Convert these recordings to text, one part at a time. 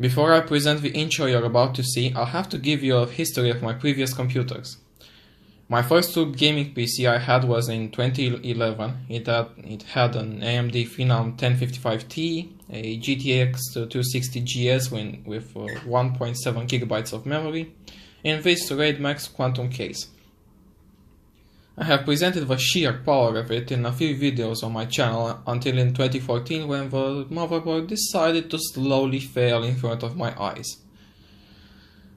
Before I present the intro you're about to see, I'll have to give you a history of my previous computers. My first true gaming PC I had was in 2011. It had an AMD Phenom 1055Ti, a GTX 260 GS with 1.7 GB of memory, and this RAID Max Quantum case. I have presented the sheer power of it in a few videos on my channel until in 2014 when the motherboard decided to slowly fail in front of my eyes.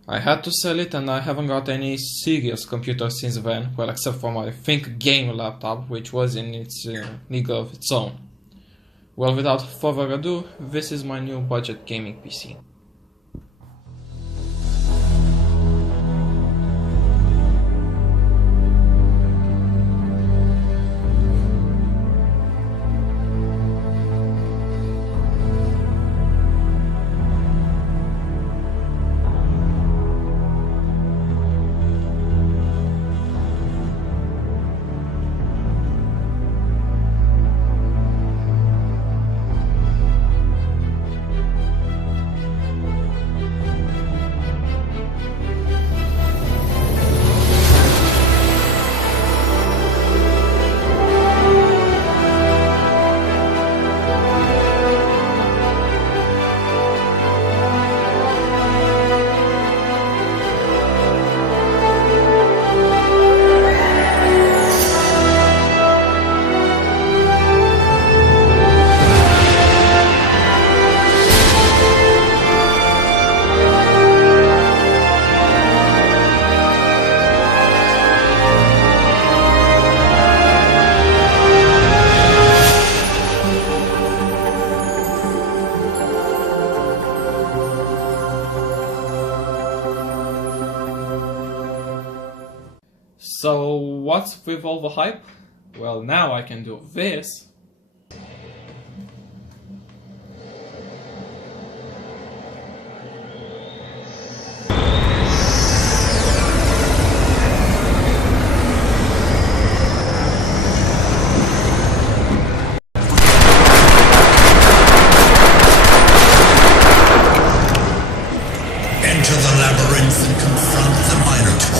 I had to sell it and I haven't got any serious computer since then, well except for my Think Game laptop, which was in its league of its own. Well, without further ado, this is my new budget gaming PC. So what's with all the hype? Well, now I can do this. Enter the labyrinth and confront the Minotaur.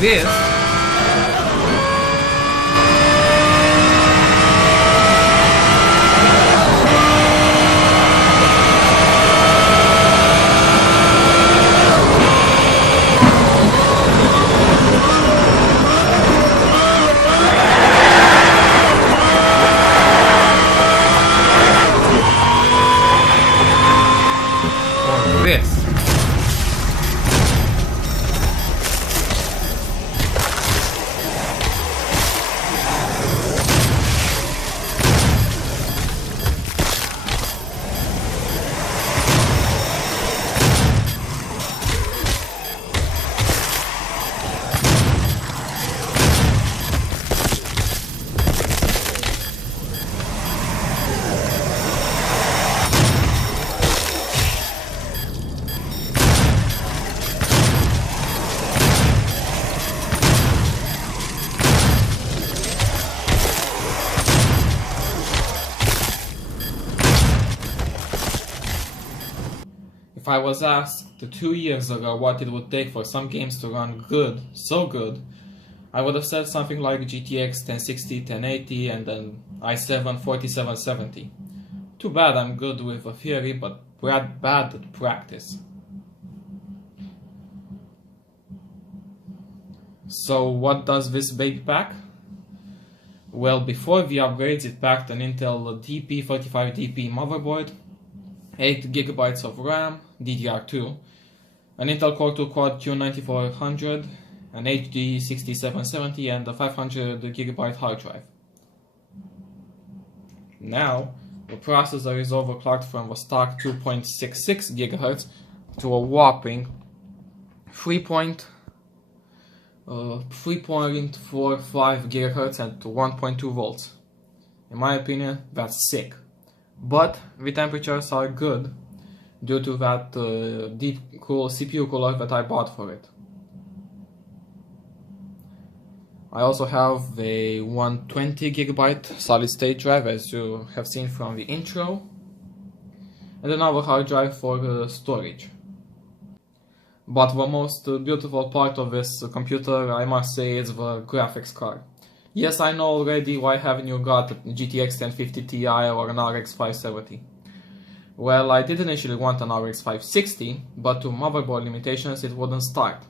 This If I was asked 2 years ago what it would take for some games to run good, so good, I would have said something like GTX 1060, 1080 and an i7 4770. Too bad I'm good with the theory, but bad at practice. So what does this baby pack? Well, before the upgrades it packed an Intel DP35DP motherboard, 8 GB of RAM, DDR2, an Intel Core 2 Quad Q9400, an HD 6770 and a 500 GB hard drive. Now, the processor is overclocked from a stock 2.66 GHz to a whopping 3.1 3.45 GHz at 1.2 volts. In my opinion, that's sick. But the temperatures are good due to that deep cool CPU cooler that I bought for it. I also have a 120 GB solid state drive, as you have seen from the intro, and another hard drive for storage. But the most beautiful part of this computer, I must say, is the graphics card. Yes, I know already why haven't you got a GTX 1050 Ti or an RX 570. Well, I did initially want an RX 560, but to motherboard limitations it wouldn't start.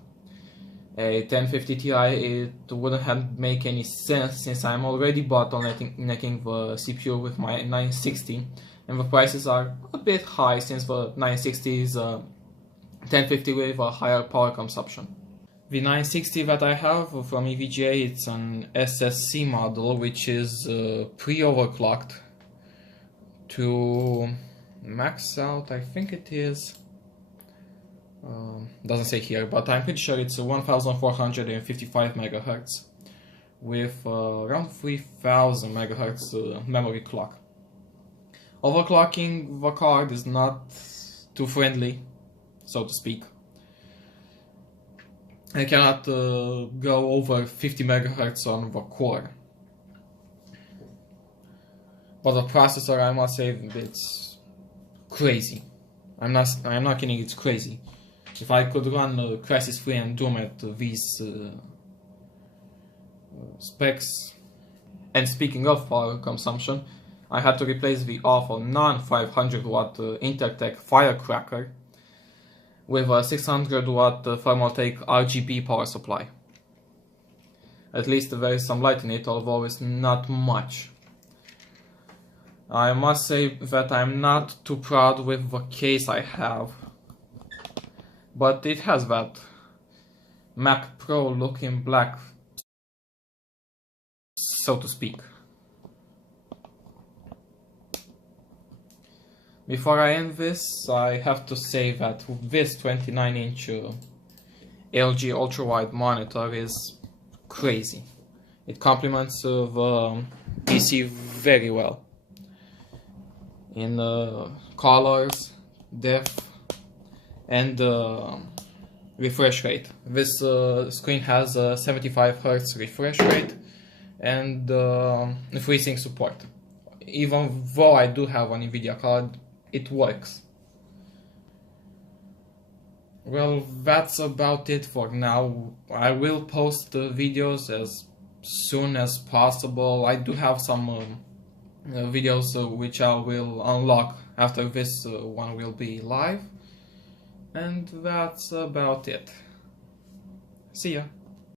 A 1050 Ti, it wouldn't have make any sense since I'm already bottlenecking the CPU with my 960, and the prices are a bit high since the 960 is 1050 with a higher power consumption. The 960 that I have from EVGA, it's an SSC model which is pre-overclocked to max out, I think it is. Doesn't say here, but I'm pretty sure it's 1455 MHz with around 3000 MHz memory clock. Overclocking the card is not too friendly, so to speak. I cannot go over 50 MHz on the core. But the processor, I must say, it's crazy. I'm not kidding, it's crazy. If I could run Crysis 3 and Doom at these specs. And speaking of power consumption, I had to replace the awful non-500 watt Intertech firecracker with a 600 watt ThermalTake RGB power supply. At least there is some light in it, although it's not much. I must say that I'm not too proud with the case I have, but it has that Mac Pro looking black, so to speak. Before I end this, I have to say that this 29-inch LG ultra-wide monitor is crazy. It complements the PC very well in colors, depth, and refresh rate. This screen has a 75 Hz refresh rate and FreeSync support. Even though I do have an EVGA card, it works. Well, that's about it for now. I will post the videos as soon as possible. I do have some videos which I will unlock after this one will be live. And that's about it. See ya.